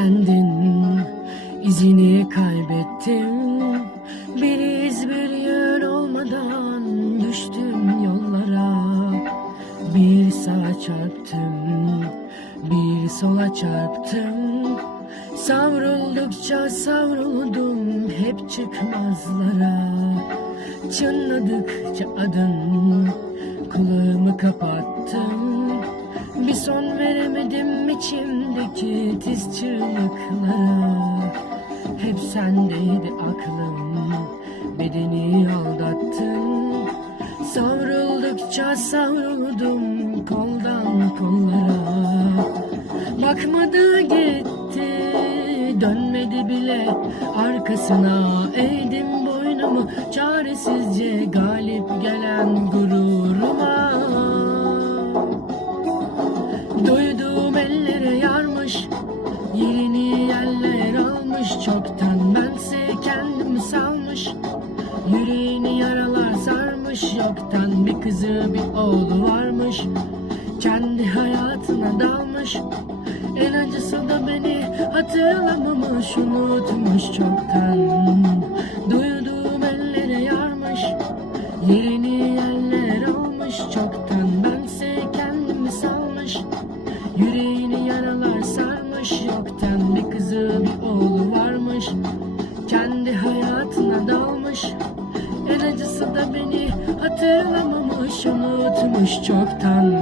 sendin, izini kaybettim. Bir iz bir yön olmadan düştüm yollara. Bir sağa çarptım, bir sola çarptım. Savruldukça savruldum hep çıkmazlara. Çınladıkça adın, kulağımı kapattım. Bir son veremedim içimdeki tiz çığlıklara. Hep sendeydi aklım, bedeni aldattın. Savruldukça savruldum koldan kollara. Bakmadı gitti, dönmedi bile arkasına. Eğdim boynumu çaresizce galip gelen gururuma. Duyduğum ellere yarmış, yerini yerler almış çoktan. Bense kendimi salmış, yüreğini yaralar sarmış yoktan. Bir kızı bir oğlu varmış, kendi hayatına dalmış. En acısı da beni hatırlamamış, unutmuş çoktan. Duyduğum ellere yarmış, yerini yerler almış çoktan. Bense kendimi salmış, yüreğini yaralar sarmış yoktan. Bir kızı bir oğlu varmış, kendi hayatına dalmış. En acısı da beni hatırlamamış, unutmuş çoktan.